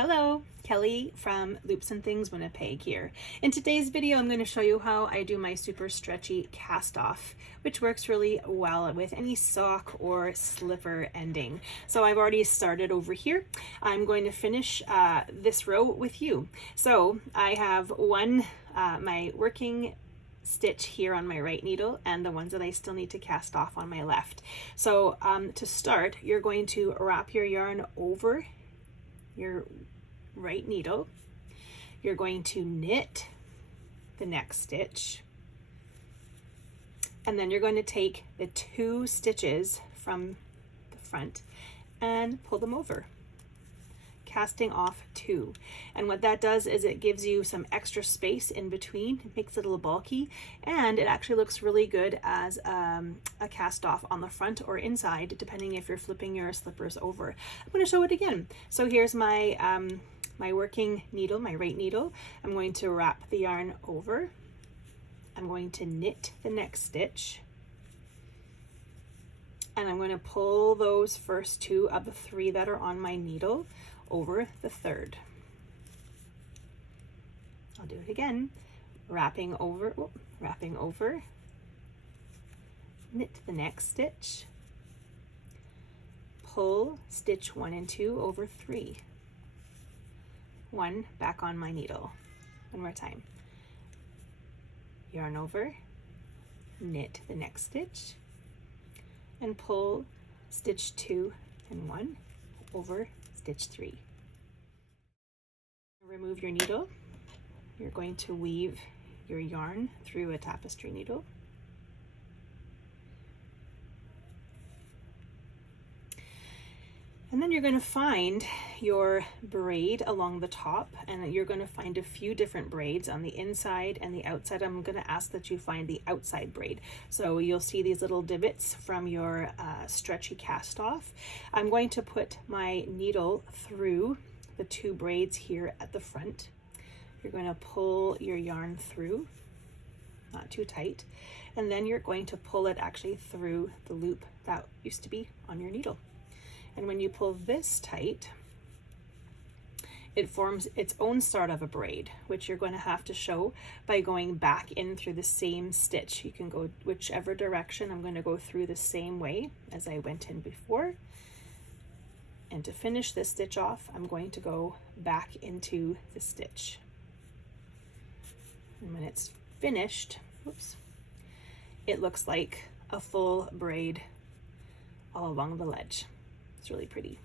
Hello, Kelly from Loops and Things Winnipeg here. In today's video, I'm going to show you how I do my super stretchy cast off, which works really well with any sock or slipper ending. So I've already started over here. I'm going to finish this row with you. So I have my working stitch here on my right needle and the ones that I still need to cast off on my left. So to start, you're going to wrap your yarn over your right needle. You're going to knit the next stitch, and then you're going to take the 2 stitches from the front and pull them over, casting off 2. And what that does is it gives you some extra space in between. It makes it a little bulky, and it actually looks really good as a cast off on the front or inside, depending if you're flipping your slippers over. I'm going to show it again. So here's my my working needle, my right needle. I'm going to wrap the yarn over. I'm going to knit the next stitch, and I'm going to pull those first 2 of the 3 that are on my needle over the 3rd. I'll do it again. Wrapping over, knit the next stitch, pull stitch 1 and 2 over 3, 1 back on my needle. One more time. Yarn over, knit the next stitch, and pull stitch 2 and 1 over stitch 3. Remove your needle. You're going to weave your yarn through a tapestry needle. And then you're going to find your braid along the top, and you're going to find a few different braids on the inside and the outside. I'm going to ask that you find the outside braid. So you'll see these little divots from your stretchy cast off. I'm going to put my needle through the 2 braids here at the front. You're going to pull your yarn through, not too tight, and then you're going to pull it actually through the loop that used to be on your needle. And when you pull this tight, it forms its own sort of a braid, which you're going to have to show by going back in through the same stitch. You can go whichever direction. I'm going to go through the same way as I went in before. And to finish this stitch off, I'm going to go back into the stitch. And when it's finished, oops, it looks like a full braid all along the ledge. It's really pretty.